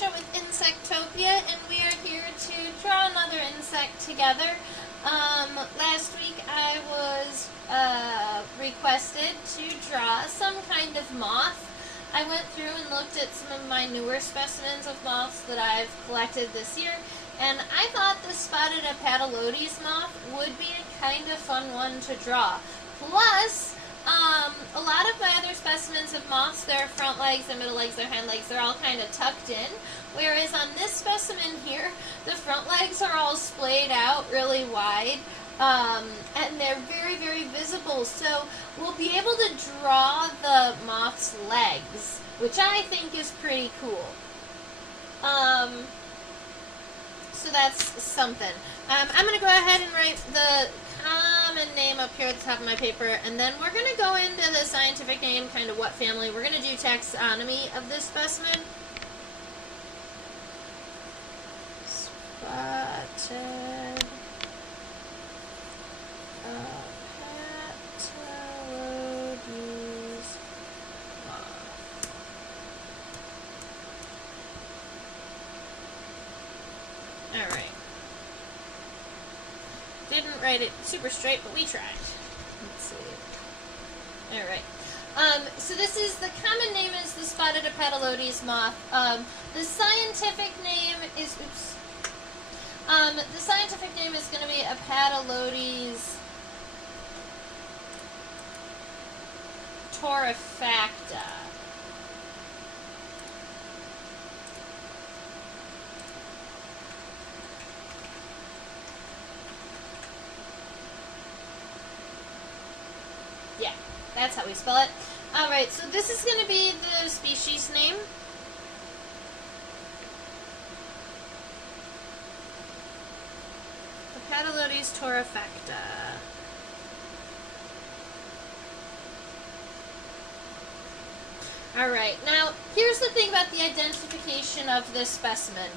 Natasha with Insectopia, and we are here to draw another insect together. Last week I was requested to draw some kind of moth. I went through and looked at some of my newer specimens of moths that I've collected this year, and I thought the spotted Apatelodes moth would be a kind of fun one to draw. Plus, a lot of my other specimens of moths, their front legs, their middle legs, their hind legs, they're all kind of tucked in. Whereas on this specimen here, the front legs are all splayed out really wide. And they're very, very visible. So we'll be able to draw the moth's legs, which I think is pretty cool. So that's something. I'm going to go ahead and write the common name up here at the top of my paper, and then we're going to go into the scientific name, kind of what family. We're going to do taxonomy of this specimen. Spotted Apatelodes moth. Alright. Didn't write it super straight, but we tried. Let's see. Alright. So this is, the common name is the spotted Apatelodes moth. The scientific name is, the scientific name is going to be Apatelodes torrefacta. Yeah, that's how we spell it. Alright, so this is going to be the species name. Apatelodes torrefacta. Alright, now here's the thing about the identification of this specimen.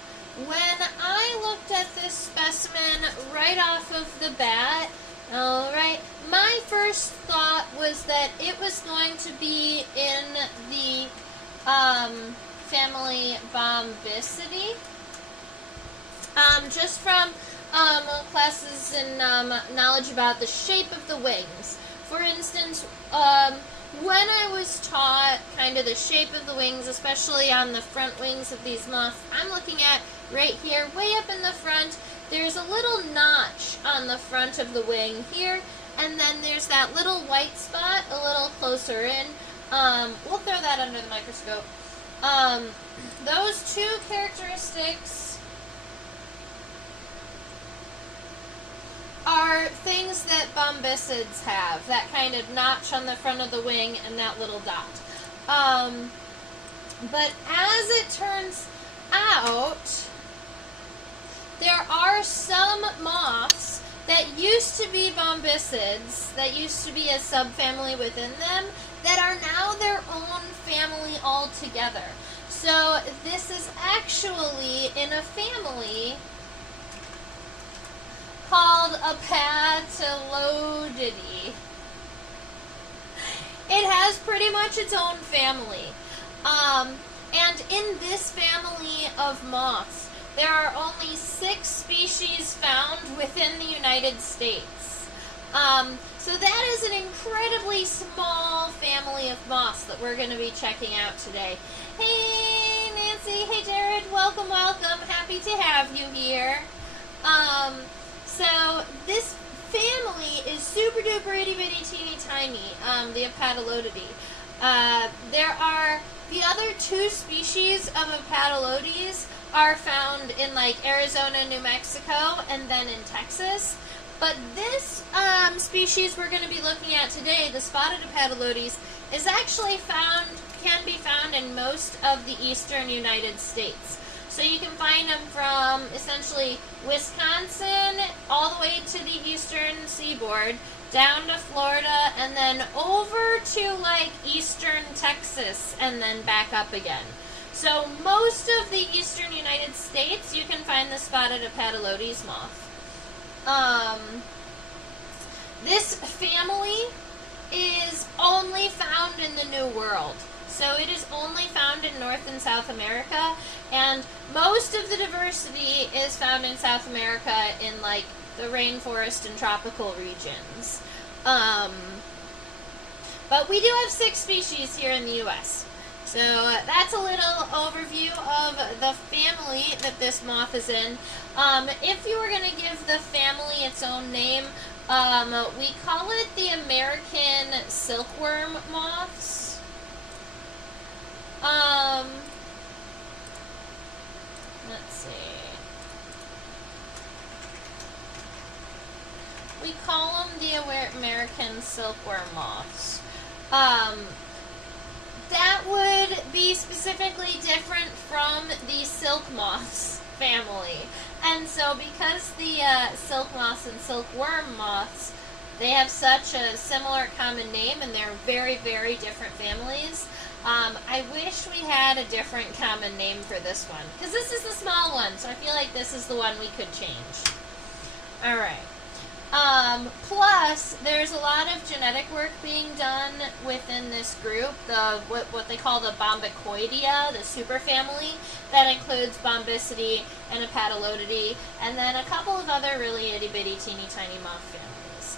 When I looked at this specimen right off of the bat, alright, my first thought was that it was going to be in the family Bombicidae. Just from classes in knowledge about the shape of the wings. For instance, when I was taught kind of the shape of the wings, especially on the front wings of these moths, I'm looking at right here, way up in the front, there's a little notch on the front of the wing here, and then there's that little white spot a little closer in. We'll throw that under the microscope. Those two characteristics are things that bombicids have, that kind of notch on the front of the wing and that little dot. But as it turns out, there are some moths that used to be bombicids, that used to be a subfamily within them, that are now their own family altogether. So this is actually in a family called Apatelodes. It has pretty much its own family. And in this family of moths, there are only 6 species found within the United States. So that is an incredibly small family of moths that we're going to be checking out today. Hey Nancy, hey Jared, welcome, welcome. Happy to have you here. So this family is super duper itty bitty teeny tiny, the Apatelodes. There are the other 2 species of Apatelodes are found in like Arizona, New Mexico, and then in Texas. But this species we're going to be looking at today, the spotted Apatelodes, is actually can be found in most of the eastern United States. So you can find them from essentially Wisconsin all the way to the eastern seaboard, down to Florida, and then over to like eastern Texas, and then back up again. So most of the eastern United States, you can find the spotted Apatelodes moth. This family is only found in the New World. So it is only found in North and South America, and most of the diversity is found in South America in like the rainforest and tropical regions. But we do have 6 species here in the U.S. So that's a little overview of the family that this moth is in. If you were going to give the family its own name, we call it the American silkworm moths. Let's see. We call them the American silkworm moths. That would be specifically different from the silk moths family. And so because the silk moths and silkworm moths, they have such a similar common name and they're very, very different families, I wish we had a different common name for this one. Because this is the small one, so I feel like this is the one we could change. Alright. Plus, there's a lot of genetic work being done within this group, what they call the Bombicoidea, the superfamily, that includes Bombicidae and Apatelodes, and then a couple of other really itty-bitty, teeny-tiny moth families.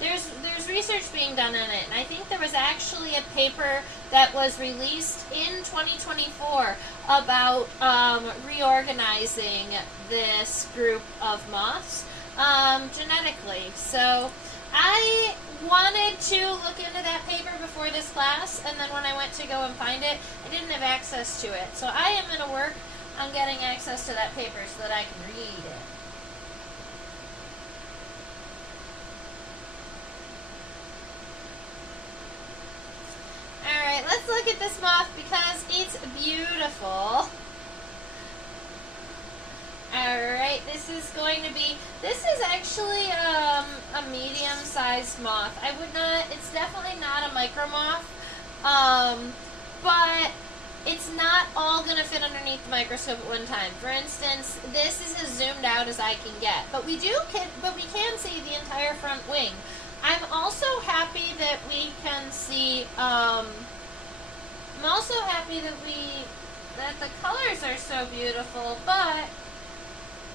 There's research being done on it, and I think there was actually a paper that was released in 2024 about reorganizing this group of moths genetically. So I wanted to look into that paper before this class, and then when I went to go and find it, I didn't have access to it. So I am going to work on getting access to that paper so that I can read it. Alright, let's look at this moth because it's beautiful. Alright, this is actually a medium-sized moth. It's definitely not a micro moth, but it's not all going to fit underneath the microscope at one time. For instance, this is as zoomed out as I can get, but we can see the entire front wing. I'm also happy that we can see, that the colors are so beautiful, but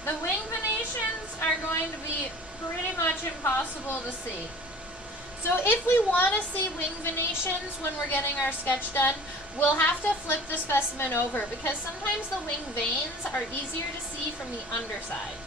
the wing venations are going to be pretty much impossible to see. So if we want to see wing venations when we're getting our sketch done, we'll have to flip the specimen over because sometimes the wing veins are easier to see from the underside.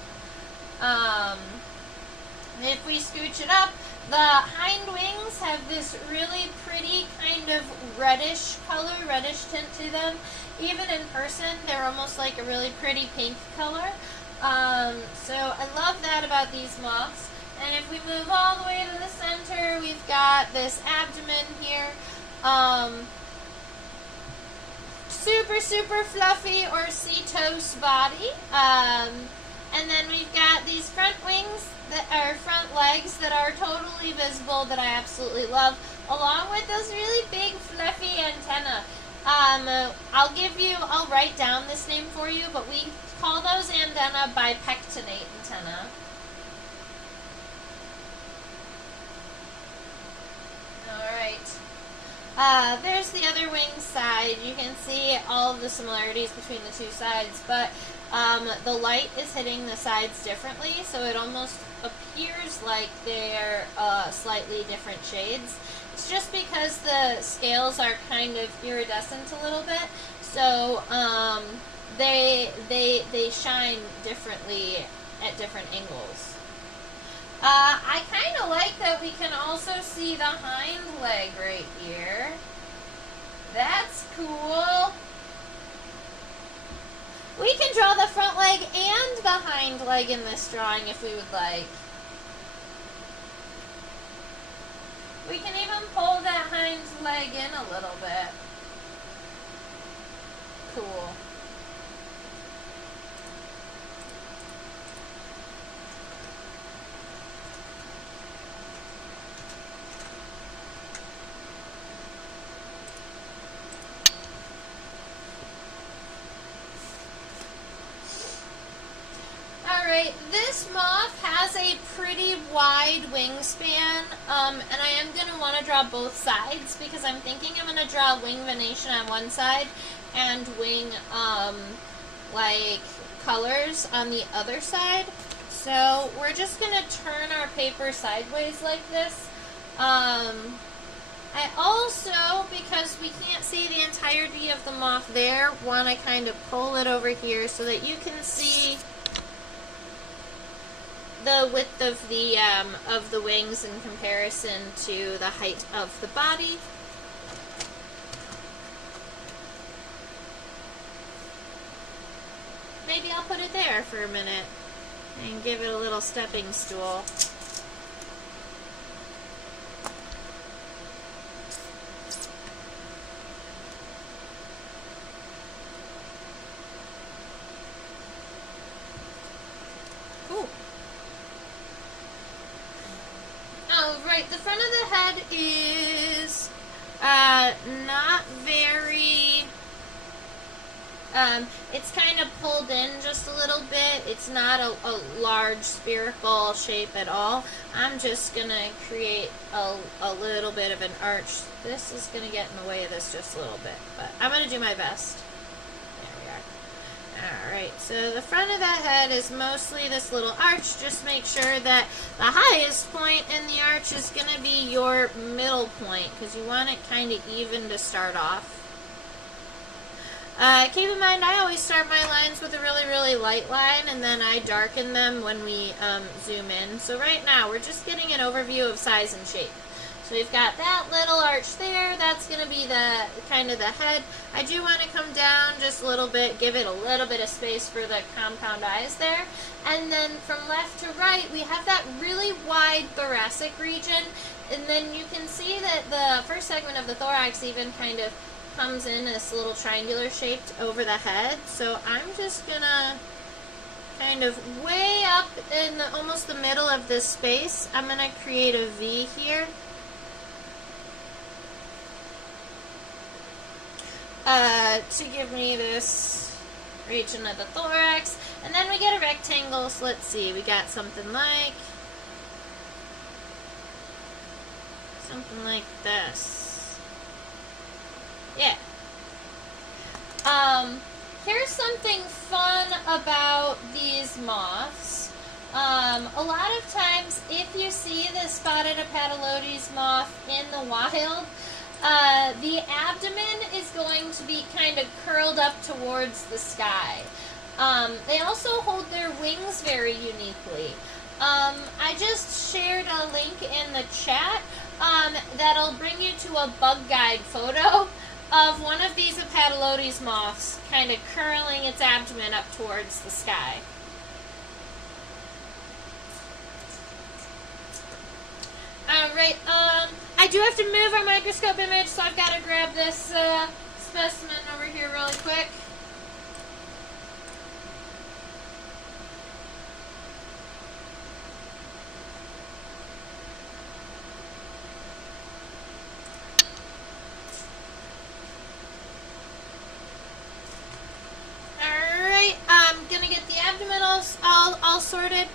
If we scooch it up, the hind wings have this really pretty kind of reddish color, reddish tint to them. Even in person, they're almost like a really pretty pink color. So I love that about these moths. And if we move all the way to the center, we've got this abdomen here. Super, super fluffy or setose body. And then we've got these front wings, front legs that are totally visible that I absolutely love, along with those really big fluffy antennae. I'll write down this name for you, but we call those antennae bipectinate antennae. Alright. There's the other wing side. You can see all of the similarities between the two sides, but the light is hitting the sides differently, so it almost appears like they're slightly different shades. It's just because the scales are kind of iridescent a little bit, so they shine differently at different angles. I kind of like that we can also see the hind leg right here. That's cool. We can draw the front leg and the hind leg in this drawing if we would like. We can even pull that hind leg in a little bit. Cool. Alright, this moth has a pretty wide wingspan, and I am going to want to draw both sides because I'm thinking I'm going to draw wing venation on one side and wing, like, colors on the other side. So we're just going to turn our paper sideways like this. I also, because we can't see the entirety of the moth there, want to kind of pull it over here so that you can see the width of the wings in comparison to the height of the body. Maybe I'll put it there for a minute and give it a little stepping stool. Right, the front of the head is not very, it's kind of pulled in just a little bit. It's not a large spherical shape at all. I'm just going to create a little bit of an arch. This is going to get in the way of this just a little bit, but I'm going to do my best. Alright, so the front of that head is mostly this little arch. Just make sure that the highest point in the arch is going to be your middle point, because you want it kind of even to start off. Keep in mind, I always start my lines with a really, really light line, and then I darken them when we zoom in. So right now, we're just getting an overview of size and shape. So we've got that little arch there. That's going to be the kind of the head. I do want to come down just a little bit, give it a little bit of space for the compound eyes there. And then from left to right, we have that really wide thoracic region. And then you can see that the first segment of the thorax even kind of comes in this little triangular shaped over the head. So I'm just going to kind of way up in almost the middle of this space, I'm going to create a V here. To give me this region of the thorax, and then we get a rectangle. So let's see, we got something like this. Yeah. Here's something fun about these moths. A lot of times, if you see the spotted Apatelodes moth in the wild, the abdomen is going to be kind of curled up towards the sky. They also hold their wings very uniquely. I just shared a link in the chat that'll bring you to a bug guide photo of one of these Apatelodes moths kind of curling its abdomen up towards the sky. Alright, I do have to move our microscope image, so I've got to grab this specimen over here really quick. Alright, I'm going to get the abdomen all sorted.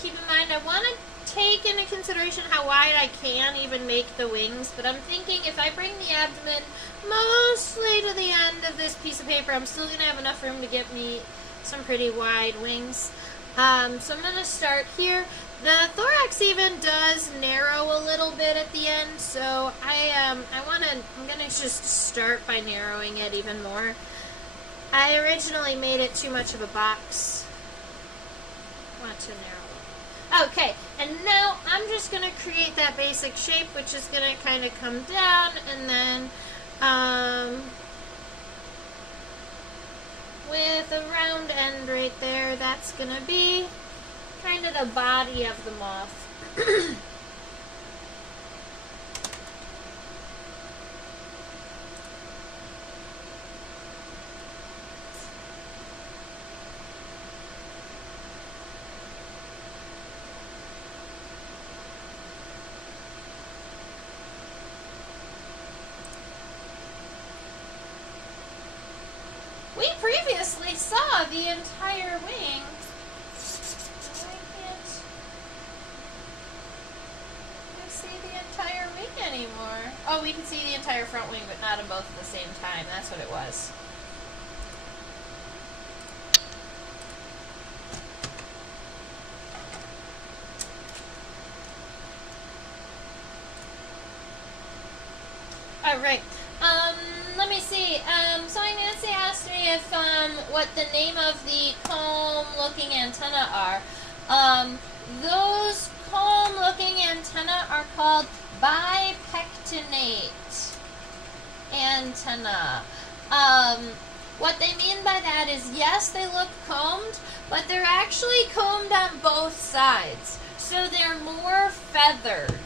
Keep in mind, I want to take into consideration how wide I can even make the wings, but I'm thinking if I bring the abdomen mostly to the end of this piece of paper, I'm still going to have enough room to get me some pretty wide wings. So I'm going to start here. The thorax even does narrow a little bit at the end, so I'm going to just start by narrowing it even more. I originally made it too much of a box. I want to narrow. Okay, and now I'm just going to create that basic shape, which is going to kind of come down, and then with a round end right there, that's going to be kind of the body of the moth. We previously saw the entire wing anymore. Oh, we can see the entire front wing, but not them both at the same time. That's what it was. All right. Let me see. So Nancy asked me if what the name of the comb-looking antenna are. Those comb-looking antenna are called bipectinate antenna. What they mean by that is, yes, they look combed, but they're actually combed on both sides, so they're more feathered.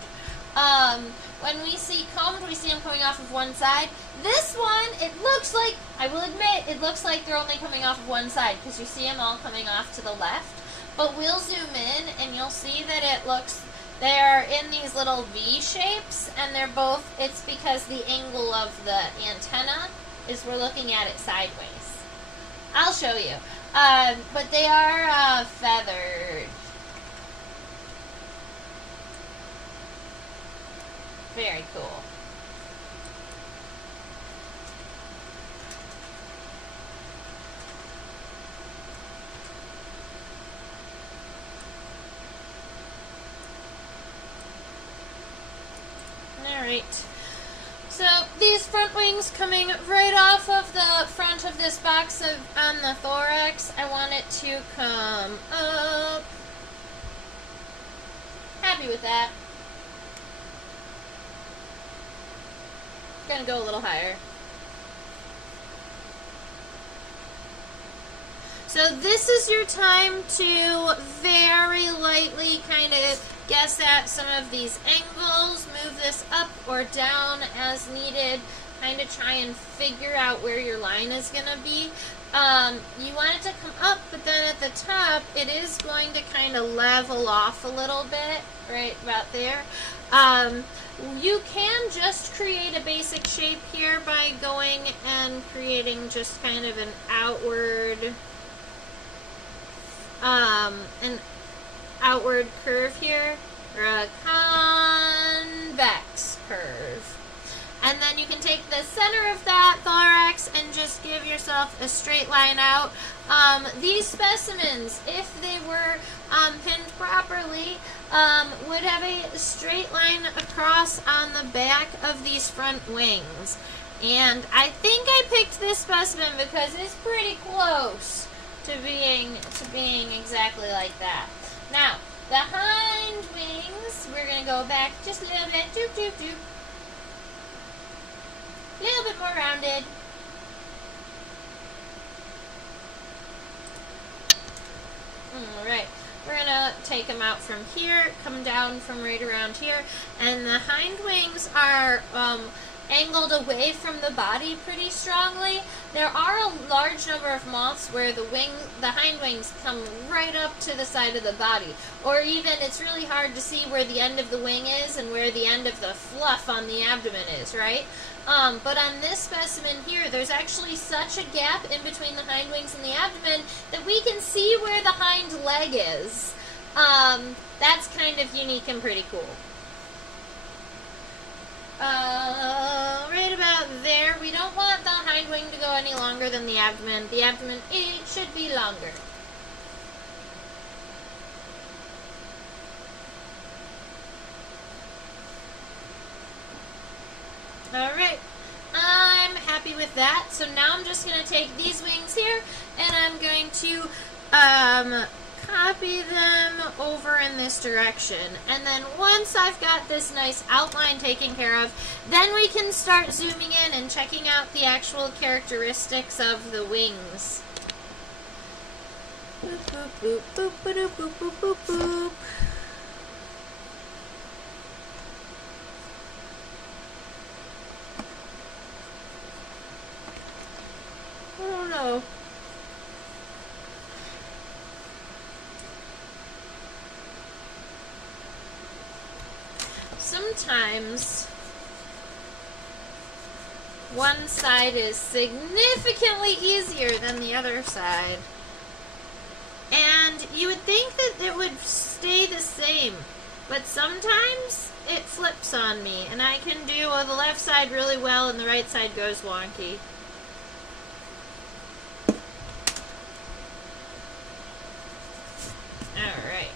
When we see combed, we see them coming off of one side. This one, it looks like, I will admit, it looks like they're only coming off of one side because you see them all coming off to the left. But we'll zoom in and you'll see that it looks, they're in these little V shapes, and they're both, it's because the angle of the antenna is we're looking at it sideways. I'll show you. But they are feathered. Very cool. Alright. So these front wings coming right off of the front of this box on the thorax, I want it to come up. Happy with that. Gonna go a little higher. So this is your time to very lightly kind of guess at some of these angles, move this up or down as needed, kind of try and figure out where your line is gonna be. You want it to come up, but then at the top it is going to kind of level off a little bit, right about there. You can just create a basic shape here by going and creating just kind of an outward curve here, or a convex curve. And then you can take the center of that thorax and just give yourself a straight line out. These specimens, if they were pinned properly, would have a straight line across on the back of these front wings. And I think I picked this specimen because it's pretty close to being exactly like that. Now, the hind wings, we're going to go back just a little bit, doop, doop, doop. A little bit more rounded. Alright, we're going to take them out from here, come down from right around here, and the hind wings are angled away from the body pretty strongly. There are a large number of moths where the hind wings come right up to the side of the body, or even it's really hard to see where the end of the wing is and where the end of the fluff on the abdomen is, right? But on this specimen here, there's actually such a gap in between the hind wings and the abdomen that we can see where the hind leg is. That's kind of unique and pretty cool. Right about there. We don't want the hind wing to go any longer than the abdomen. The abdomen, it should be longer. Alright, I'm happy with that. So now I'm just going to take these wings here and I'm going to copy them over in this direction. And then once I've got this nice outline taken care of, then we can start zooming in and checking out the actual characteristics of the wings. Boop, boop, boop, boop, boop, boop, boop, boop, boop. I don't know. Sometimes one side is significantly easier than the other side. And you would think that it would stay the same. but sometimes it flips on me, and I can do the left side really well and the right side goes wonky. Alright.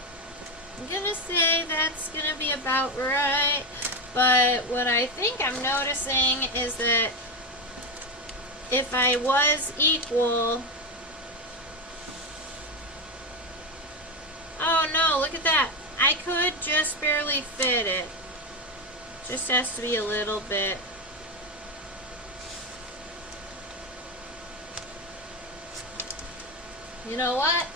I'm gonna say that's gonna be about right, but what I think I'm noticing is that if I was equal... Oh no, look at that. I could just barely fit it. Just has to be a little bit. You know what?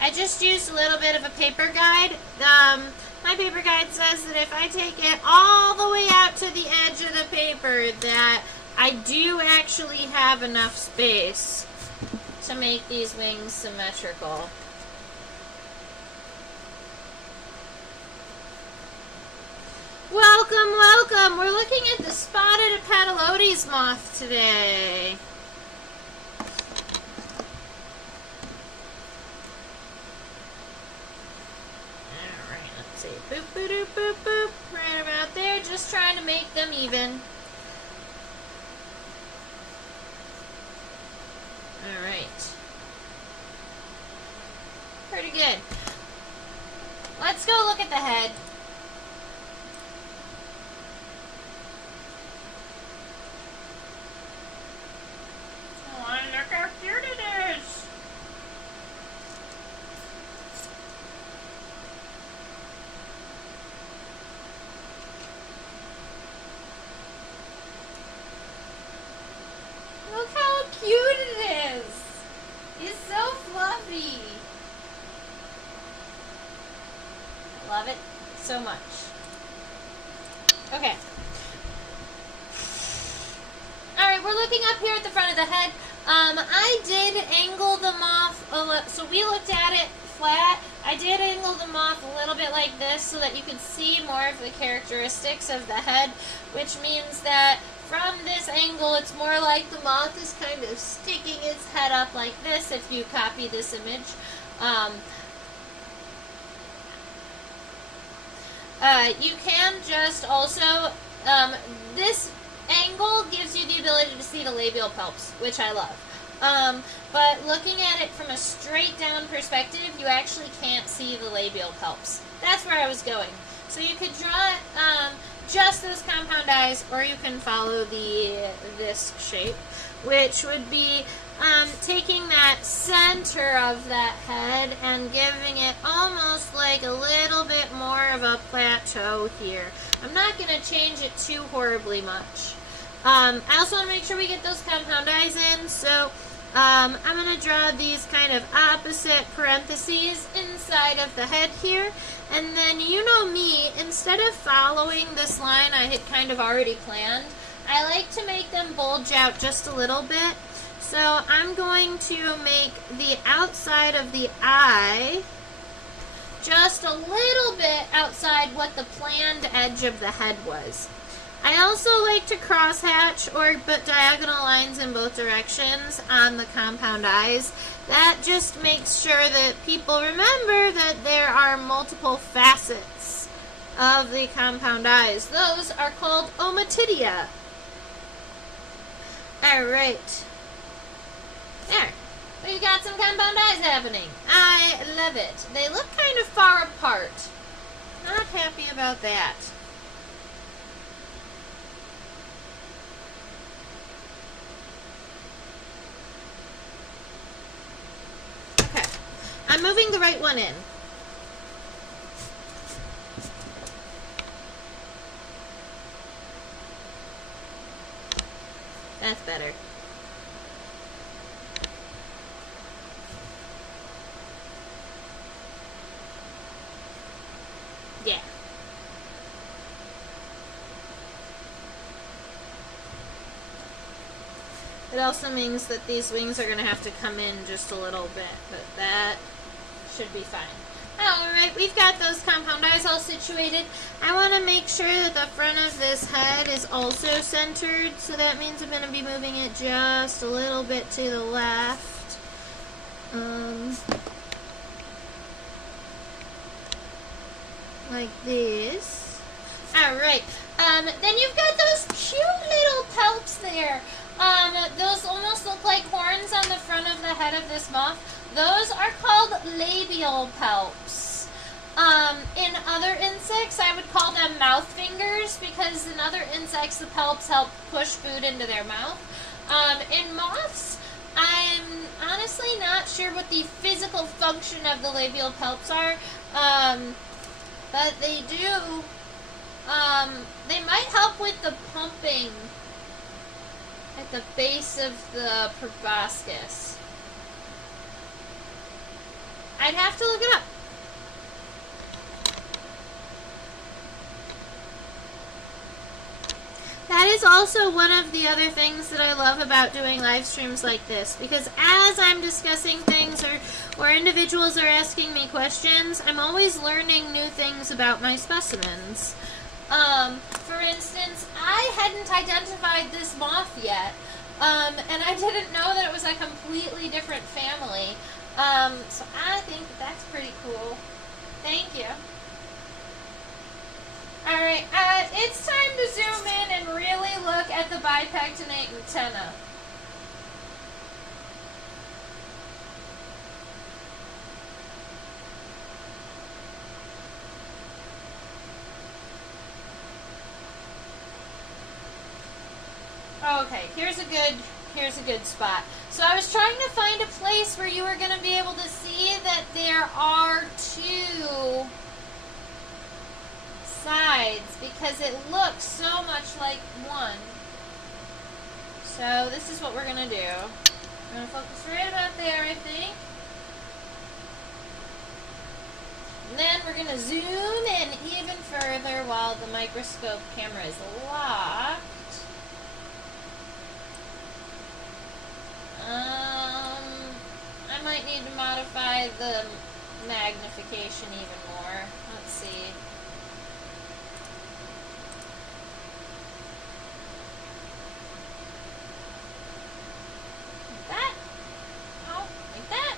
I just used a little bit of a paper guide. My paper guide says that if I take it all the way out to the edge of the paper, that I do actually have enough space to make these wings symmetrical. Welcome, welcome! We're looking at the spotted Apatelodes moth today. Alright, let's see. Boop, boop, boop, boop, boop. Right about there. Just trying to make them even. Alright. Pretty good. Let's go look at the head. Look how cute it is! Look how cute it is! It's so fluffy! I love it so much. Okay. Alright, we're looking up here at the front of the head. I did angle the moth a little, so we looked at it flat. I did angle the moth a little bit like this so that you could see more of the characteristics of the head, which means that from this angle it's more like the moth is kind of sticking its head up like this if you copy this image. You can just also, this angle gives you the ability to see the labial palps, which I love. But looking at it from a straight down perspective, you actually can't see the labial palps. That's where I was going. So you could draw just those compound eyes, or you can follow this shape, which would be taking that center of that head and giving it almost like a little bit more of a plateau here. I'm not going to change it too horribly much. I also want to make sure we get those compound eyes in, so I'm going to draw these kind of opposite parentheses inside of the head here, and then you know me, instead of following this line I had kind of already planned, I like to make them bulge out just a little bit. So I'm going to make the outside of the eye just a little bit outside what the planned edge of the head was. I also like to crosshatch or put diagonal lines in both directions on the compound eyes. That just makes sure that people remember that there are multiple facets of the compound eyes. Those are called ommatidia. Alright. There. We've got some compound eyes happening. I love it. They look kind of far apart. Not happy about that. Okay. I'm moving the right one in. That's better. Yeah. It also means that these wings are going to have to come in just a little bit, but that should be fine. Alright, we've got those compound eyes all situated. I want to make sure that the front of this head is also centered, so that means I'm going to be moving it just a little bit to the left. like this. Alright, then you've got those cute little palps there. Those almost look like horns on the front of the head of this moth. Those are called labial palps. In other insects, I would call them mouth fingers, because in other insects, the palps help push food into their mouth. In moths, I'm honestly not sure what the physical function of the labial palps are, but they do, they might help with the pumping at the base of the proboscis. I'd have to look it up. That is also one of the other things that I love about doing live streams like this, because as I'm discussing things or individuals are asking me questions, I'm always learning new things about my specimens. For instance, I hadn't identified this moth yet, and I didn't know that it was a completely different family. So I think that's pretty cool. Thank you. Alright, it's time to zoom in and really look at the bipectinate antenna. Okay, here's a good spot. So I was trying to find a place where you were going to be able to see that there are two sides, because it looks so much like one. So this is what we're going to do. I'm going to focus right about there, I think. And then we're going to zoom in even further while the microscope camera is locked. I might need to modify the magnification even more. Let's see. Like that. Oh, like that.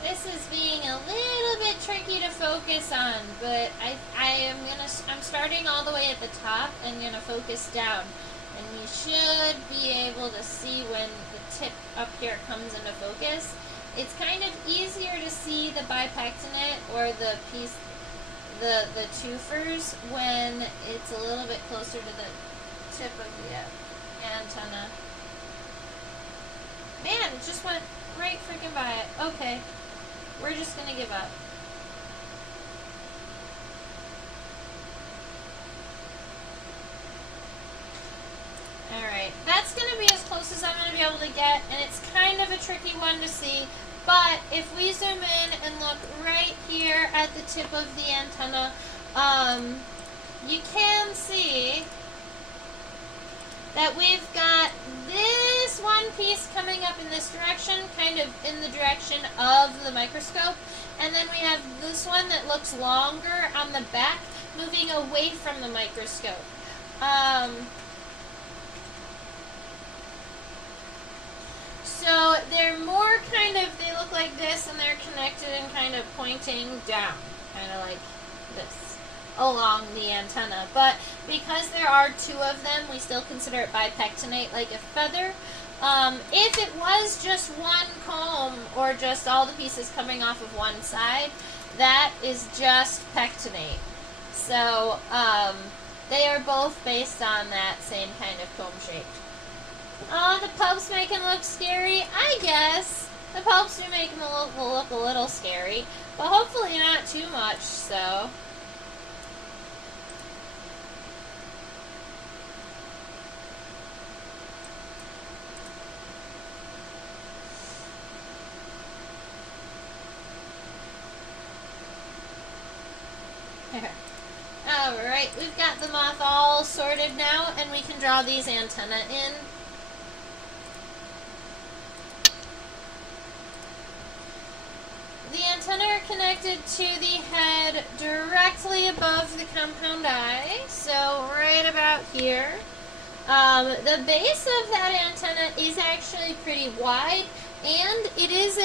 This is being a little bit tricky to focus on, but I'm starting all the way at the top and gonna focus down, and we should be able to see when the tip up here comes into focus. It's kind of easier to see the bipectinate or the piece, the twofers, when it's a little bit closer to the tip of the antenna. Man, it just went right freaking by it. Okay. We're just going to give up. Alright, that's going to be as close as I'm going to be able to get, and it's kind of a tricky one to see, but if we zoom in and look right here at the tip of the antenna, you can see that we've got this one piece coming up in this direction, kind of in the direction of the microscope, and then we have this one that looks longer on the back, moving away from the microscope. So they're more kind of, they look like this, and they're connected and kind of pointing down, kind of like this, along the antenna. But because there are two of them, we still consider it bipectinate, like a feather. If it was just one comb or just all the pieces coming off of one side, that is just pectinate. So they are both based on that same kind of comb shape. Oh, the palps make him look scary. I guess the palps do make him look a little scary, but hopefully not too much so. Alright, we've got the moth all sorted now, and we can draw these antennae in. antennae are connected to the head directly above the compound eye, so right about here. The base of that antenna is actually pretty wide, and it is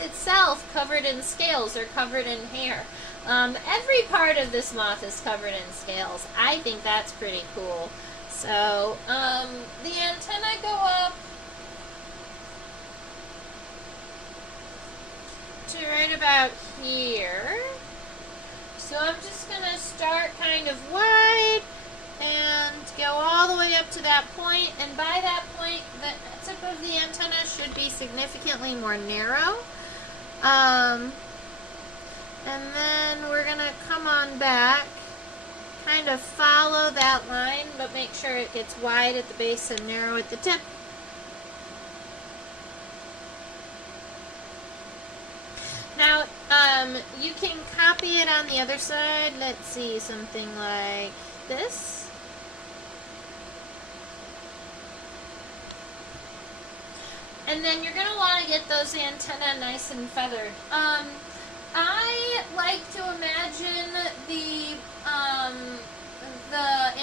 itself covered in scales or covered in hair. Every part of this moth is covered in scales. I think that's pretty cool. So the antennae go up to right about here. So I'm just going to start kind of wide and go all the way up to that point, and by that point the tip of the antenna should be significantly more narrow. And then we're going to come on back, kind of follow that line, but make sure it gets wide at the base and narrow at the tip. Now, you can copy it on the other side. Let's see, something like this. And then you're going to want to get those antennae nice and feathered. I like to imagine the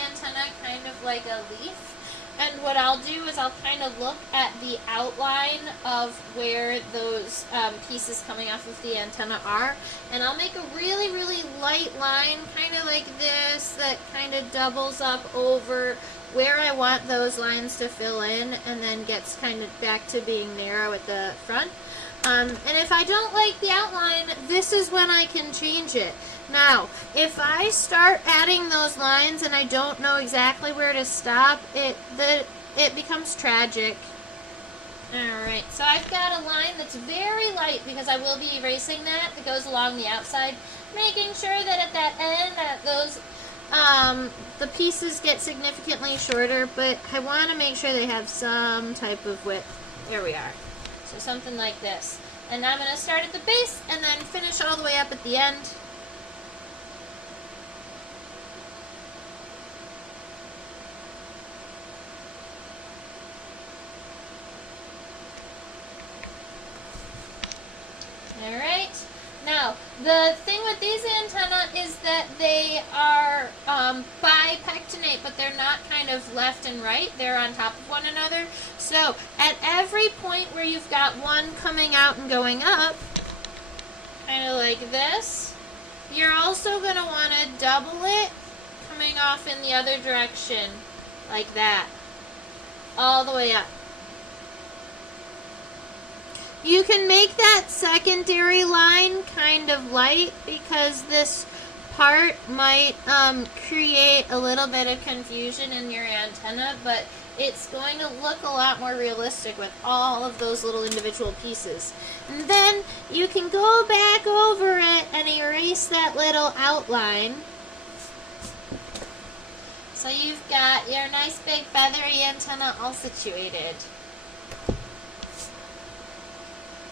antenna kind of like a leaf. And what I'll do is I'll kind of look at the outline of where those pieces coming off of the antenna are. And I'll make a really, really light line, kind of like this, that kind of doubles up over where I want those lines to fill in, and then gets kind of back to being narrow at the front. And if I don't like the outline, this is when I can change it. Now, if I start adding those lines and I don't know exactly where to stop, it becomes tragic. Alright, so I've got a line that's very light because I will be erasing that goes along the outside, making sure that at that end that those the pieces get significantly shorter, but I want to make sure they have some type of width. There we are. So something like this. And now I'm going to start at the base and then finish all the way up at the end. Alright. Now, the thing with these antennae is that they are bipectinate, but they're not kind of left and right. They're on top of one another. So, at every point where you've got one coming out and going up, kind of like this, you're also going to want to double it coming off in the other direction, like that, all the way up. You can make that secondary line kind of light because this part might create a little bit of confusion in your antenna, but it's going to look a lot more realistic with all of those little individual pieces. And then you can go back over it and erase that little outline. So you've got your nice big feathery antenna all situated.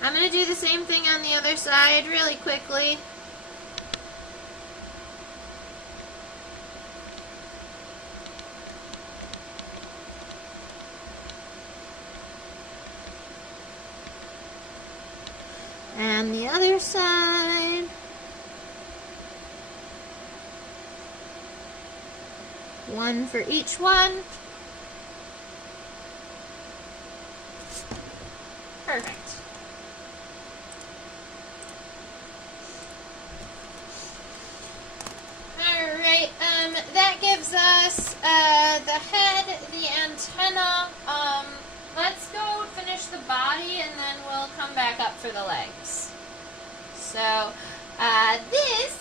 I'm going to do the same thing on the other side really quickly. And the other side. One for each one. Perfect. Alright, that gives us the head, the antenna. Let's go finish the body and then we'll come back up for the legs. So, this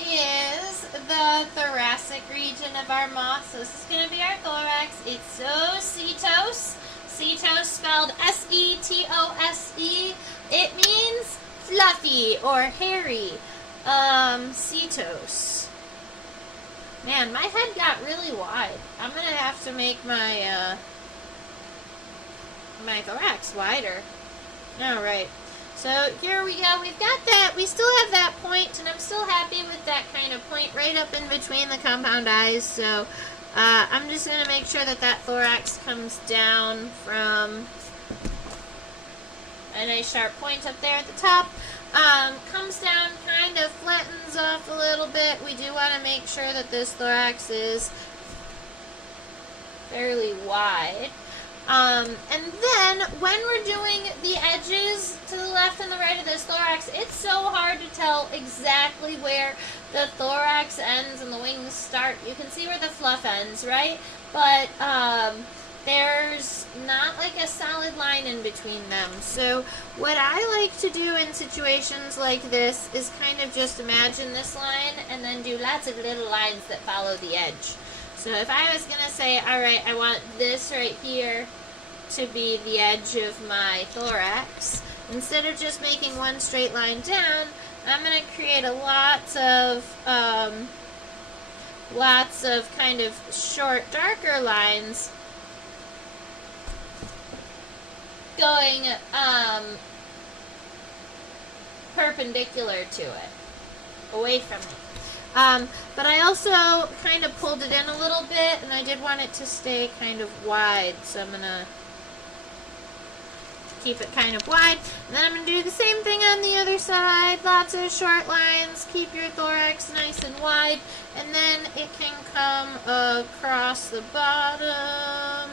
is the thoracic region of our moth. So this is going to be our thorax. It's setose. Setose spelled S-E-T-O-S-E. It means fluffy or hairy. Setose. Man, my head got really wide. I'm going to have to make my my thorax wider. Alright. So here we go. We've got that. We still have that point, and I'm still happy with that kind of point right up in between the compound eyes. So I'm just going to make sure that that thorax comes down from a nice sharp point up there at the top. Comes down, kind of flattens off a little bit. We do want to make sure that this thorax is fairly wide. And then when we're doing the edges to the left and the right of this thorax, it's so hard to tell exactly where the thorax ends and the wings start. You can see where the fluff ends, right? But there's not like a solid line in between them. So what I like to do in situations like this is kind of just imagine this line and then do lots of little lines that follow the edge. So if I was going to say, all right, I want this right here to be the edge of my thorax, instead of just making one straight line down, I'm going to create a lots of kind of short, darker lines going perpendicular to it, away from it. But I also kind of pulled it in a little bit, and I did want it to stay kind of wide, so I'm going to keep it kind of wide. And then I'm going to do the same thing on the other side. Lots of short lines. Keep your thorax nice and wide. And then it can come across the bottom.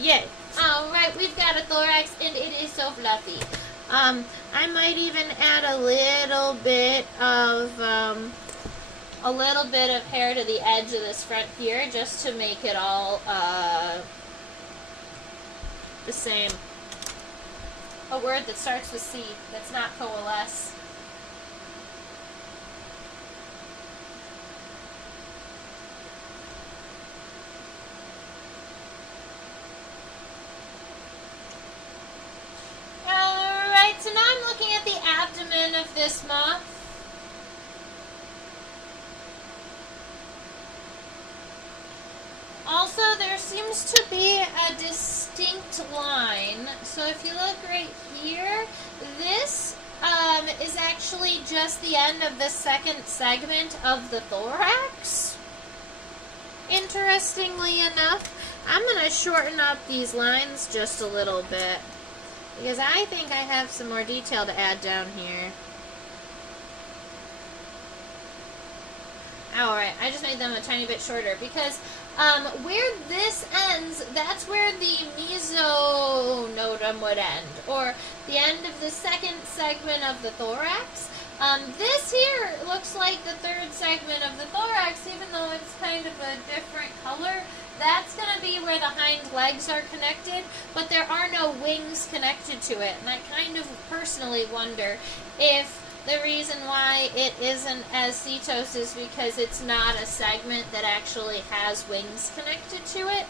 Yay. Alright, we've got a thorax, and it is so fluffy. I might even add a little bit of hair to the edge of this front here, just to make it all the same. A word that starts with C, that's not coalesce. Alright, so now I'm looking at the abdomen of this moth. Also, there seems to be a distinct line. So if you look right here, this is actually just the end of the second segment of the thorax. Interestingly enough, I'm going to shorten up these lines just a little bit, because I think I have some more detail to add down here. Alright, I just made them a tiny bit shorter, because where this ends, that's where the mesonotum would end, or the end of the second segment of the thorax. This here looks like the third segment of the thorax, even though it's kind of a different color. That's going to be where the hind legs are connected, but there are no wings connected to it. And I kind of personally wonder if the reason why it isn't as cetos is because it's not a segment that actually has wings connected to it.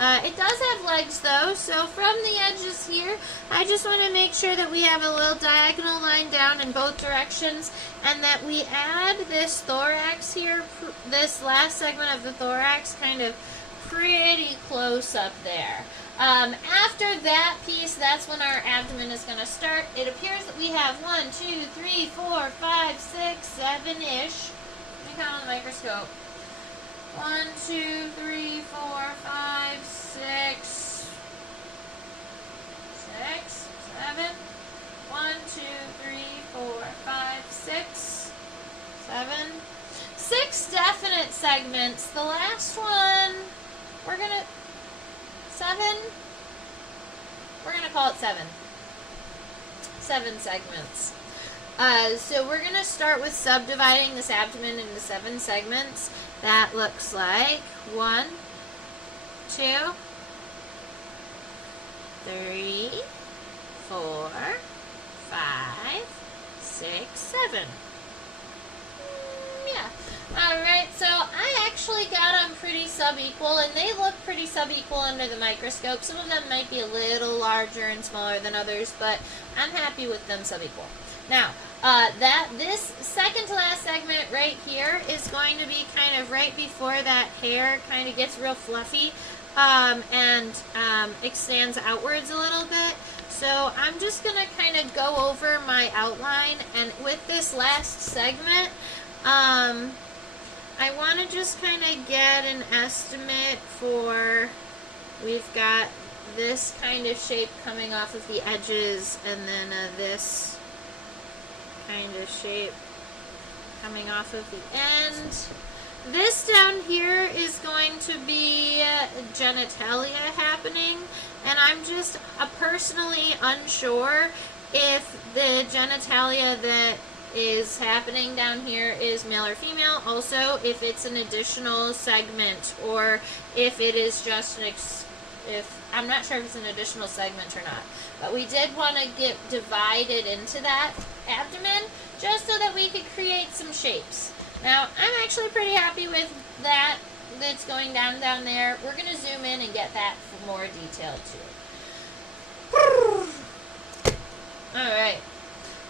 It does have legs though, so from the edges here, I just want to make sure that we have a little diagonal line down in both directions, and that we add this thorax here, this last segment of the thorax, kind of pretty close up there. After that piece, that's when our abdomen is going to start. It appears that we have 1, 2, 3, 4, 5, 6, 7-ish. Let me count on the microscope. 1, 2, 3, 4, 5, 6, 7. 1, 2, 3, 4, 5, 6, 7. 6 definite segments. The last one, we're going to... 7? We're going to call it 7. 7 segments. So we're going to start with subdividing this abdomen into 7 segments. That looks like 1, 2, 3, 4, 5, 6, 7. Yeah. Alright, so I actually got them pretty sub-equal, and they look pretty sub-equal under the microscope. Some of them might be a little larger and smaller than others, but I'm happy with them sub-equal. Now, this second to last segment right here is going to be kind of right before that hair kind of gets real fluffy and extends outwards a little bit. So I'm just going to kind of go over my outline, and with this last segment, I want to just kind of get an estimate for, we've got this kind of shape coming off of the edges, and then this kind of shape coming off of the end. This down here is going to be genitalia happening, and I'm just personally unsure if the genitalia that is happening down here is male or female, also if it's an additional segment, or if it is just an I'm not sure if it's an additional segment or not, but we did want to get divided into that abdomen just so that we could create some shapes. Now, I'm actually pretty happy with that that's going down there. We're going to zoom in and get that for more detail too. Alright.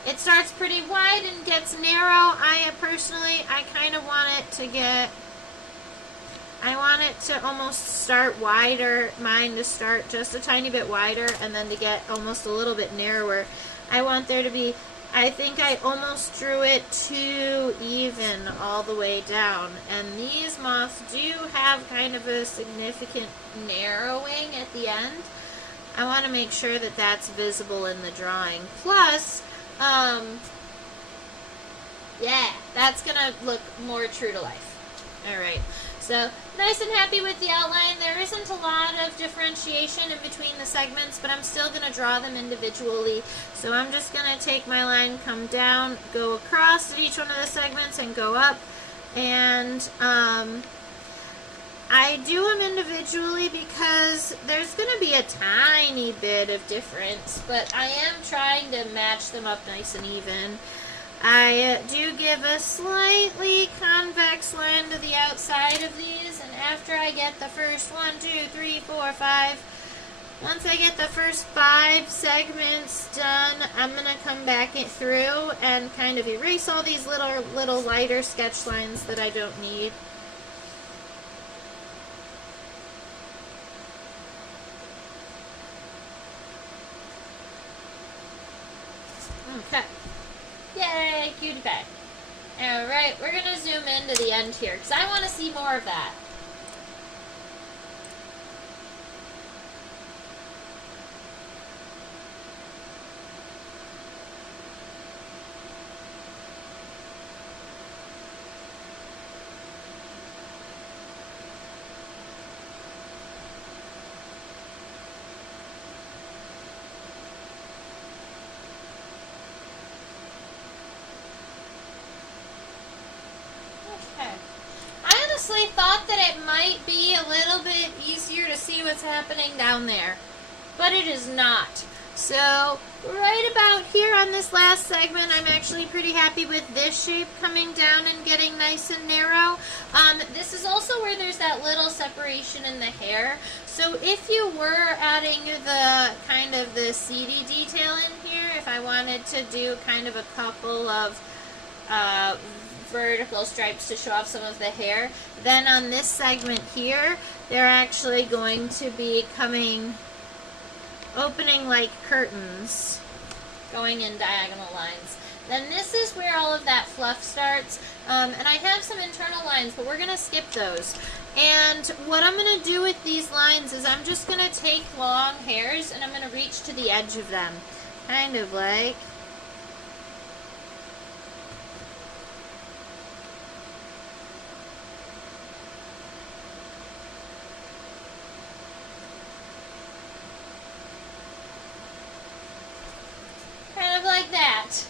It starts pretty wide and gets narrow. I kind of want it to get, I want it to almost start wider, mine to start just a tiny bit wider, and then to get almost a little bit narrower. I want there to be, I think I almost drew it too even all the way down. And these moths do have kind of a significant narrowing at the end. I want to make sure that that's visible in the drawing. Plus, yeah, that's going to look more true to life. Alright, so nice and happy with the outline. There isn't a lot of differentiation in between the segments, but I'm still going to draw them individually. So I'm just going to take my line, come down, go across at each one of the segments, and go up. And I do them individually because there's going to be a tiny bit of difference, but I am trying to match them up nice and even. I do give a slightly convex line to the outside of these, and after I get the first 1, 2, 3, 4, 5, once I get the first 5 segments done, I'm going to come back through and kind of erase all these little lighter sketch lines that I don't need. Okay. Yay, cutie pie. Alright, we're going to zoom into the end here, because I want to see more of that. Okay. I honestly thought that it might be a little bit easier to see what's happening down there, but it is not. So right about here on this last segment, I'm actually pretty happy with this shape coming down and getting nice and narrow. This is also where there's that little separation in the hair. So if you were adding the kind of the seedy detail in here, if I wanted to do kind of a couple of vertical stripes to show off some of the hair, then on this segment here, they're actually going to be opening like curtains, going in diagonal lines. Then this is where all of that fluff starts, and I have some internal lines, but we're going to skip those. And what I'm going to do with these lines is I'm just going to take long hairs and I'm going to reach to the edge of them, kind of like that.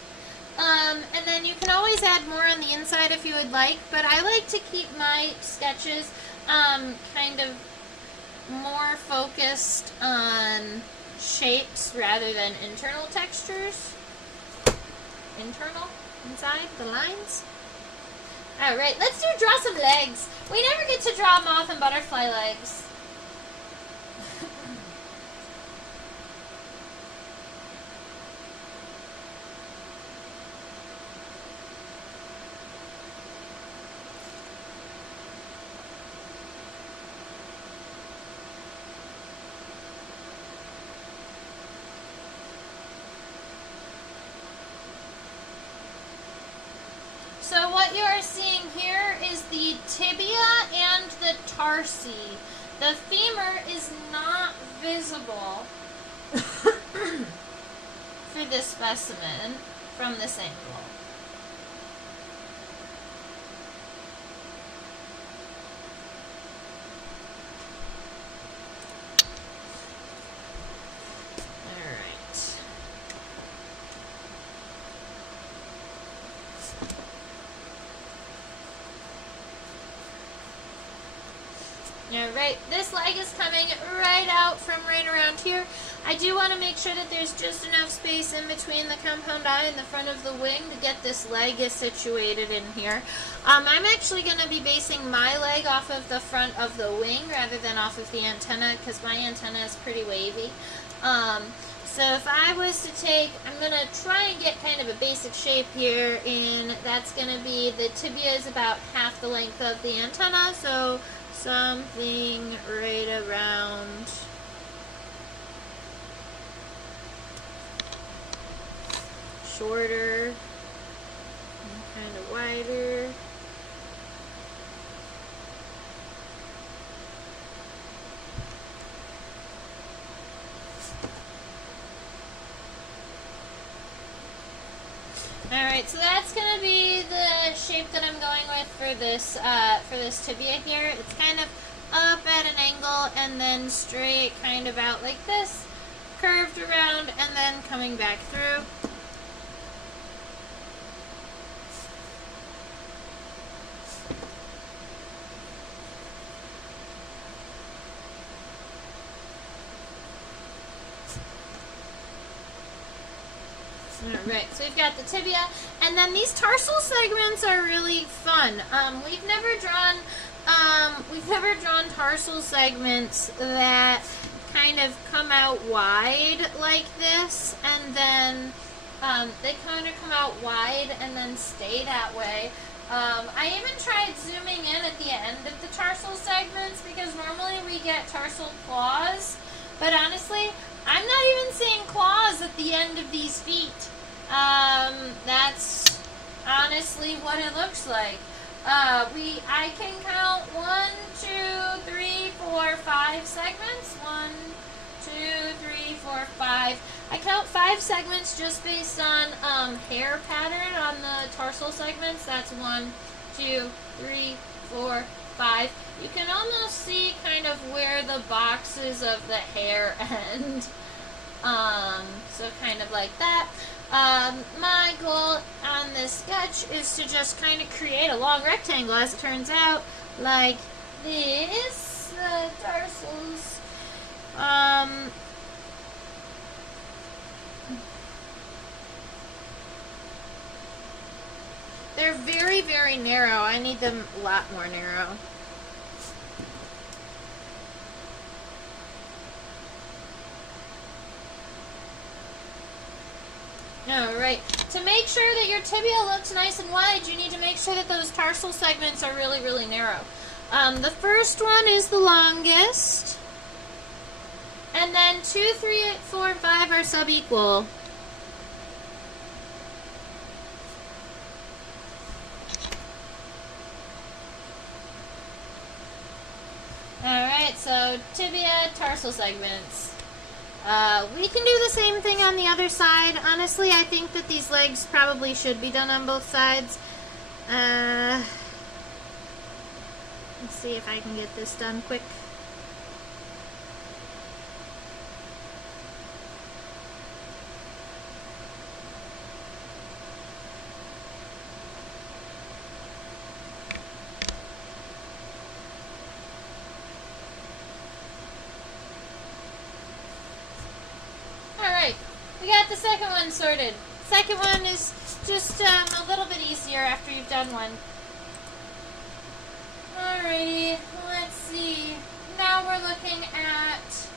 And then you can always add more on the inside if you would like, but I like to keep my sketches kind of more focused on shapes rather than internal textures. Internal, inside, the lines. Alright, let's draw some legs. We never get to draw moth and butterfly legs. So what you are seeing here is the tibia and the tarsi. The femur is not visible for this specimen from this angle. Alright, this leg is coming right out from right around here. I do want to make sure that there's just enough space in between the compound eye and the front of the wing to get this leg situated in here. I'm actually going to be basing my leg off of the front of the wing rather than off of the antenna because my antenna is pretty wavy. So if I was to take, I'm going to try and get kind of a basic shape here, and that's going to be, the tibia is about half the length of the antenna, so something right around shorter and kind of wider. Alright, so that's going to be the shape that I'm going with for this tibia here. It's kind of up at an angle and then straight kind of out like this, curved around and then coming back through. Alright, so we've got the tibia, and then these tarsal segments are really fun. We've never drawn tarsal segments that kind of come out wide like this, and then they kind of come out wide and then stay that way. I even tried zooming in at the end of the tarsal segments because normally we get tarsal claws, but honestly, I'm not even seeing claws at the end of these feet. That's honestly what it looks like. I can count 1, 2, 3, 4, 5 segments. 1, 2, 3, 4, 5. I count 5 segments just based on hair pattern on the tarsal segments. That's 1, 2, 3, 4, 5. You can almost see kind of where the boxes of the hair end. So kind of like that. My goal on this sketch is to just kind of create a long rectangle, as it turns out, like this. The tarsals. They're very, very narrow. I need them a lot more narrow. Alright, to make sure that your tibia looks nice and wide, you need to make sure that those tarsal segments are really, really narrow. The first one is the longest, and then 2, 3, 4, and 5 are sub-equal. Alright, so tibia, tarsal segments. We can do the same thing on the other side. Honestly, I think that these legs probably should be done on both sides. Let's see if I can get this done quick. We got the second one sorted. Second one is just a little bit easier after you've done one. Alrighty, let's see. Now we're looking at...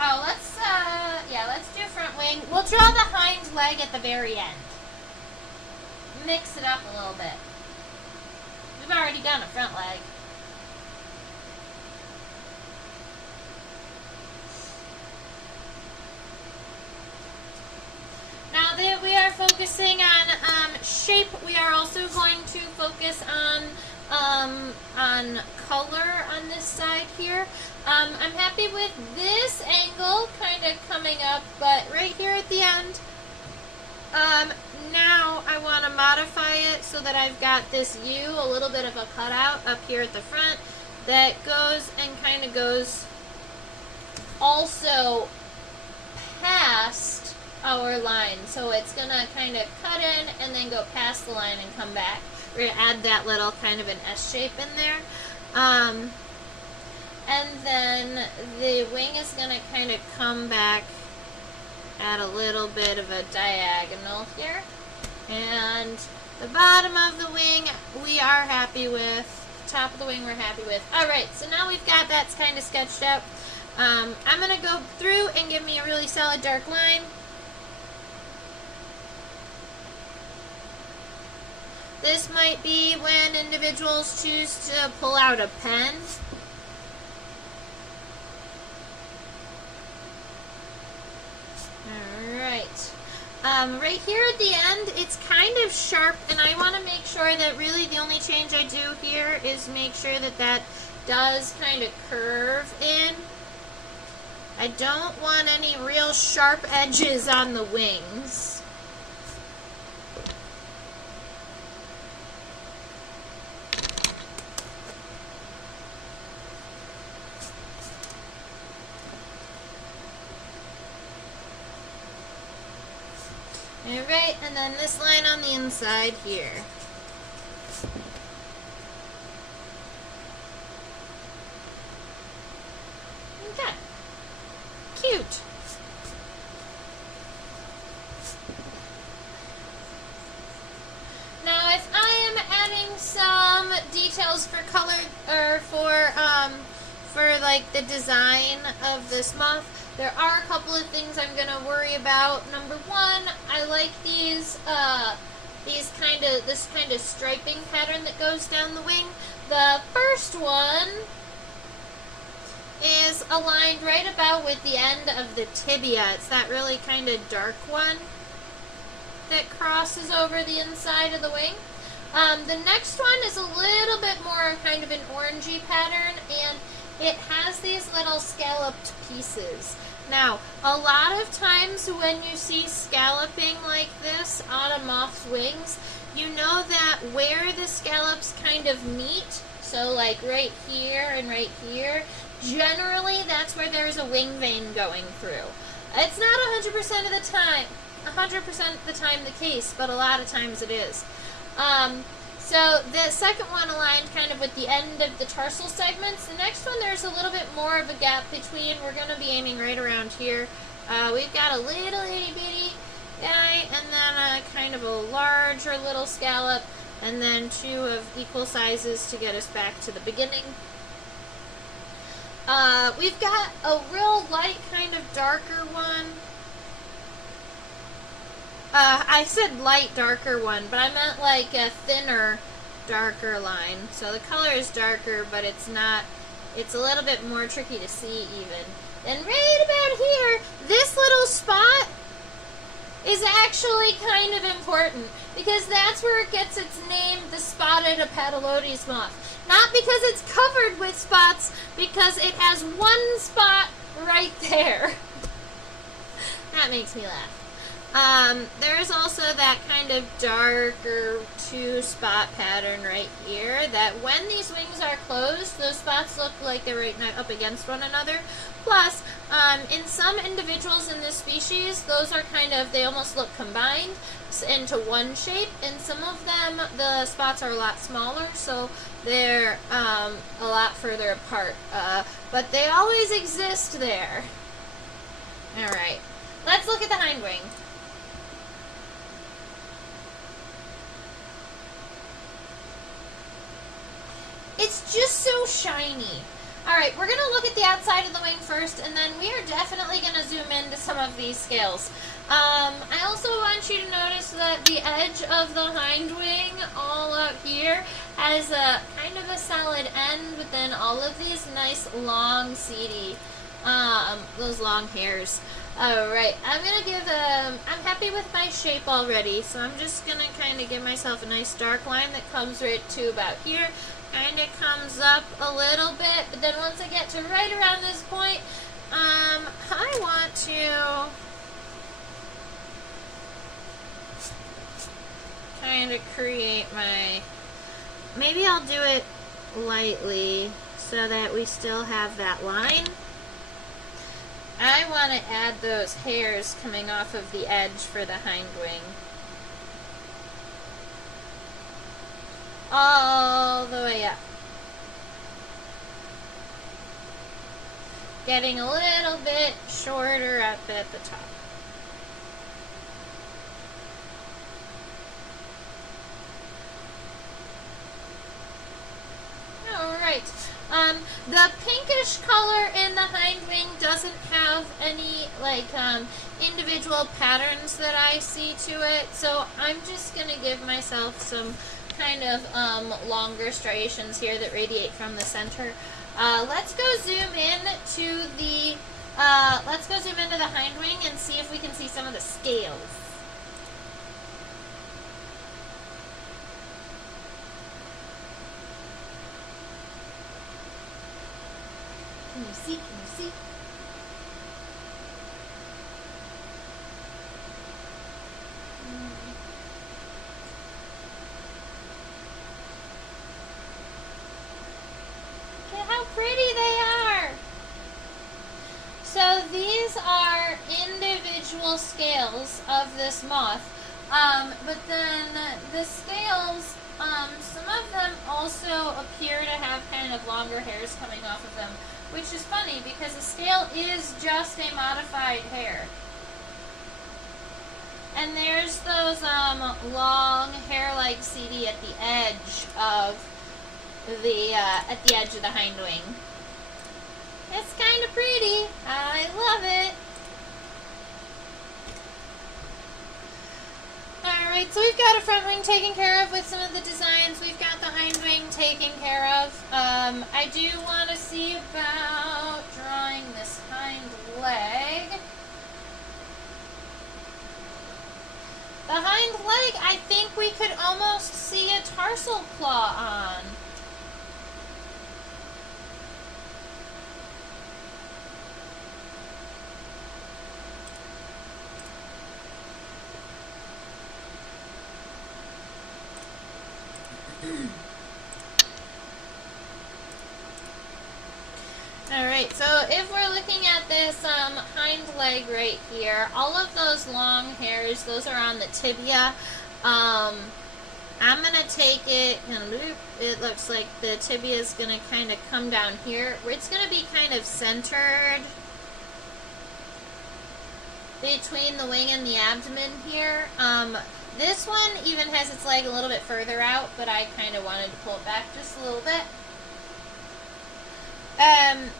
Oh, let's do front wing. We'll draw the hind leg at the very end. Mix it up a little bit. We've already done a front leg. Now that we are focusing on shape, we are also going to focus on on color on this side here. I'm happy with this angle kind of coming up, but right here at the end, now I want to modify it so that I've got this U, a little bit of a cutout up here at the front that goes and kind of goes also past our line. So it's going to kind of cut in and then go past the line and come back. We're going to add that little kind of an S shape in there. And then the wing is going to kind of come back at a little bit of a diagonal here. And the bottom of the wing we are happy with. Top of the wing we're happy with. Alright, so now we've got that kind of sketched out. I'm going to go through and give me a really solid dark line. This might be when individuals choose to pull out a pen. Alright. Right here at the end, it's kind of sharp, and I want to make sure that really the only change I do here is make sure that that does kind of curve in. I don't want any real sharp edges on the wings. Alright, and then this line on the inside here. Okay. Cute. Now if I am adding some details for color, or for like the design of this moth, there are a couple of things I'm going to worry about. Number one, I like this kind of striping pattern that goes down the wing. The first one is aligned right about with the end of the tibia. It's that really kind of dark one that crosses over the inside of the wing. The next one is a little bit more kind of an orangey pattern, and it has these little scalloped pieces. Now, a lot of times when you see scalloping like this on a moth's wings, you know that where the scallops kind of meet, so like right here and right here, generally that's where there's a wing vein going through. It's not 100% of the time, 100% of the time the case, but a lot of times it is. So the second one aligned kind of with the end of the tarsal segments. The next one, there's a little bit more of a gap between. We're going to be aiming right around here. We've got a little itty bitty guy, and then a kind of a larger little scallop, and then two of equal sizes to get us back to the beginning. We've got a real light kind of darker one. I said light darker one, but I meant like a thinner darker line. So the color is darker, but it's not, it's a little bit more tricky to see even. And right about here, this little spot is actually kind of important, because that's where it gets its name, the spotted Apatelodes moth. Not because it's covered with spots, because it has one spot right there. That makes me laugh. There's also that kind of darker two-spot pattern right here, that when these wings are closed, those spots look like they're right up against one another. Plus, in some individuals in this species, those are kind of, they almost look combined into one shape. In some of them, the spots are a lot smaller, so they're a lot further apart. But they always exist there. Alright, let's look at the hind wing. It's just so shiny. Alright, we're going to look at the outside of the wing first, and then we are definitely going to zoom into some of these scales. I also want you to notice that the edge of the hind wing, all up here, has a kind of a solid end, but then all of these nice long, seedy, those long hairs. Alright, I'm happy with my shape already, so I'm just gonna kind of give myself a nice dark line that comes right to about here. Kind of comes up a little bit, but then once I get to right around this point, I want to kind of create maybe I'll do it lightly so that we still have that line. I want to add those hairs coming off of the edge for the hind wing. All the way up. Getting a little bit shorter up at the top. Alright. The pinkish color in the hind wing doesn't have any individual patterns that I see to it, so I'm just going to give myself some kind of longer striations here that radiate from the center. Let's go zoom into the hind wing and see if we can see some of the scales. Can you see? Can you see? Look at how pretty they are. So these are individual scales of this moth, but then the scales, some of them also appear to have kind of longer hairs coming off of them, which is funny because a scale is just a modified hair. And there's those long hair-like seedy at the edge of the hind wing. It's kind of pretty. I love it. Alright, so we've got a front wing taken care of with some of the designs. We've got the hind wing taken care of. I do want to see about drawing this hind leg. The hind leg, I think we could almost see a tarsal claw on. Alright, so if we're looking at this hind leg right here, all of those long hairs, those are on the tibia. I'm going to take it and loop. It looks like the tibia is going to kind of come down here. It's going to be kind of centered between the wing and the abdomen here. This one even has its leg a little bit further out, but I kind of wanted to pull it back just a little bit. And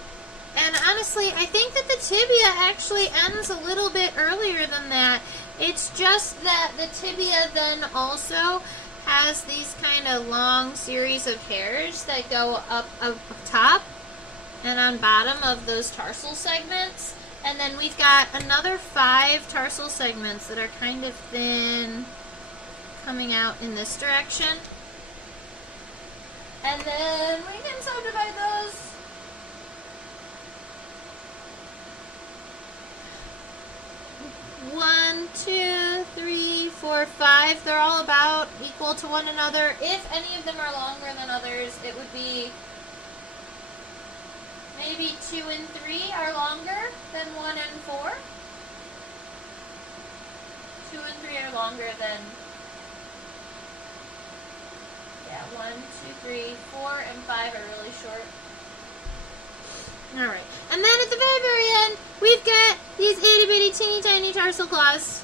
honestly, I think that the tibia actually ends a little bit earlier than that. It's just that the tibia then also has these kind of long series of hairs that go up top and on bottom of those tarsal segments. And then we've got another 5 tarsal segments that are kind of thin coming out in this direction. And then we can subdivide those. One, 2, 3, 4, 5. They're all about equal to one another. If any of them are longer than others, it would be maybe 2 and 3 are longer than 1 and 4. 2 and 3 are longer than, 1, 2, 3, 4, and 5 are really short. Alright, and then at the very, very end, we've got these itty bitty teeny tiny tarsal claws.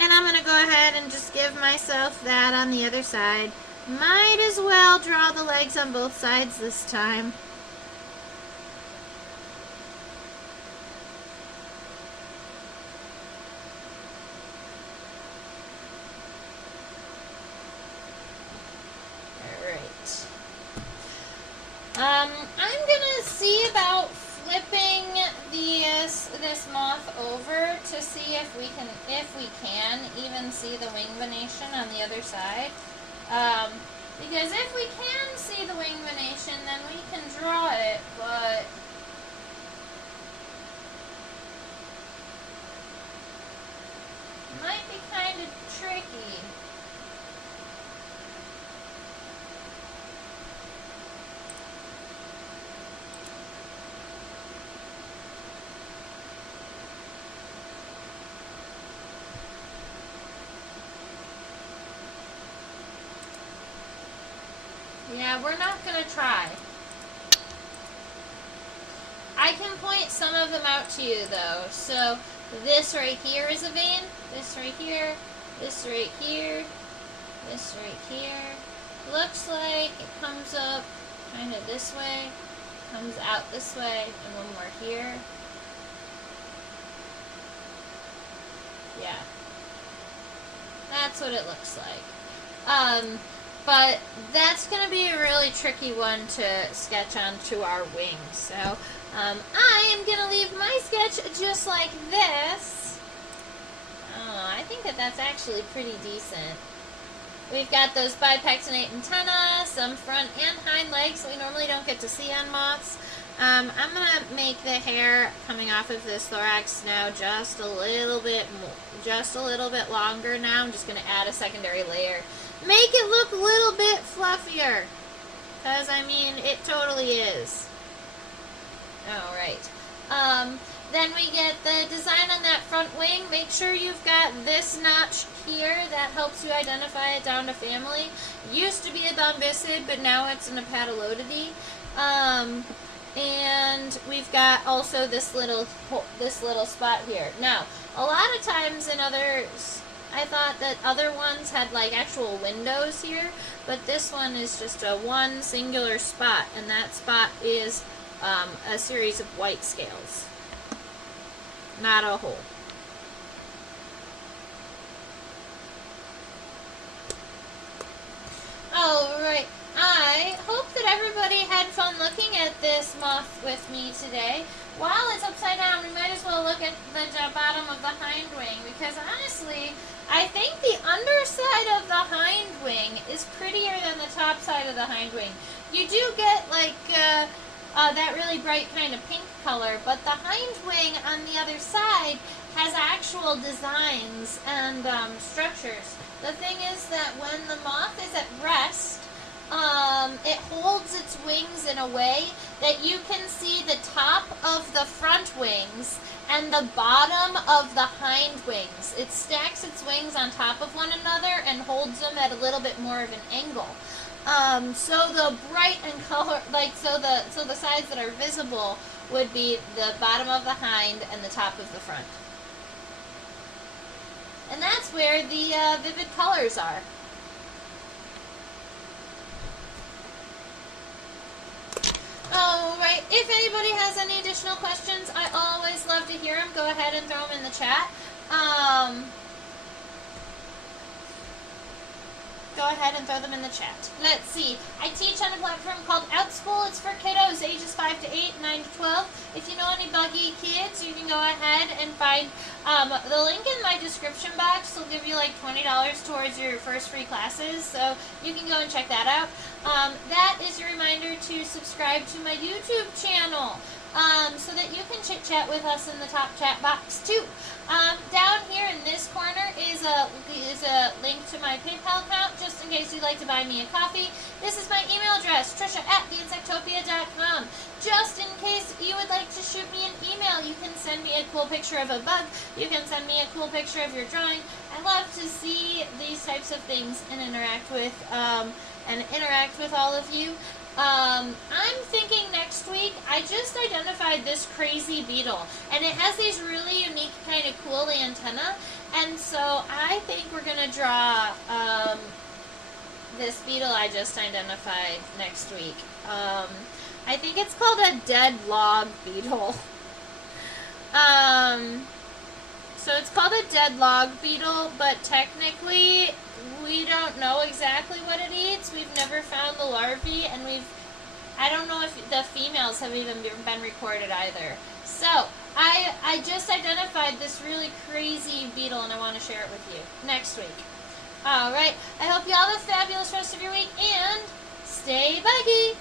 And I'm going to go ahead and just give myself that on the other side. Might as well draw the legs on both sides this time. I'm gonna see about flipping moth over to see if we can even see the wing venation on the other side. Because if we can see the wing venation, then we can draw it, but it might be kind of tricky. Yeah, we're not going to try. I can point some of them out to you, though. So, this right here is a vein. This right here. This right here. This right here. Looks like it comes up kind of this way. Comes out this way. And one more here. Yeah. That's what it looks like. But that's going to be a really tricky one to sketch onto our wings. So I am going to leave my sketch just like this. Oh, I think that that's actually pretty decent. We've got those bipectinate antennae, some front and hind legs that we normally don't get to see on moths. I'm going to make the hair coming off of this thorax now just a little bit longer now. I'm just going to add a secondary layer. Make it look a little bit fluffier. Because, I mean, it totally is. Alright. Then we get the design on that front wing. Make sure you've got this notch here. That helps you identify it down to family. Used to be a bombycid, but now it's an Apatelodes. And we've got also this little spot here. Now, a lot of times in others, I thought that other ones had like actual windows here, but this one is just a one singular spot, and that spot is a series of white scales, not a hole. Alright, I hope that everybody had fun looking at this moth with me today. While it's upside down, we might as well look at the bottom of the hind wing, because honestly, I think the underside of the hind wing is prettier than the top side of the hind wing. You do get like that really bright kind of pink color, but the hind wing on the other side has actual designs and structures. The thing is that when the moth is at rest, it holds its wings in a way that you can see the top of the front wings and the bottom of the hind wings. It stacks its wings on top of one another and holds them at a little bit more of an angle. So the bright and color, like so the sides that are visible would be the bottom of the hind and the top of the front. And that's where the vivid colors are. Alright, if anybody has any additional questions, I always love to hear them. Go ahead and throw them in the chat. Go ahead and throw them in the chat. Let's see. I teach on a platform called OutSchool. It's for kiddos ages 5 to 8, 9 to 12. If you know any buggy kids, you can go ahead and find the link in my description box. Will give you like $20 towards your first free classes, so you can go and check that out. That is your reminder to subscribe to my YouTube channel. So that you can chit-chat with us in the top chat box too. Down here in this corner is a link to my PayPal account, just in case you'd like to buy me a coffee. This is my email address, trisha@theinsectopia.com. Just in case you would like to shoot me an email, you can send me a cool picture of a bug. You can send me a cool picture of your drawing. I love to see these types of things and interact with all of you. I'm thinking next week, I just identified this crazy beetle, and it has these really unique kind of cool antennae, and so I think we're going to draw this beetle I just identified next week. I think it's called a dead log beetle. So it's called a dead log beetle, but technically we don't know exactly what it eats. We've never found the larvae, and I don't know if the females have even been recorded either. So, I just identified this really crazy beetle, and I want to share it with you next week. Alright, I hope you all have a fabulous rest of your week, and stay buggy!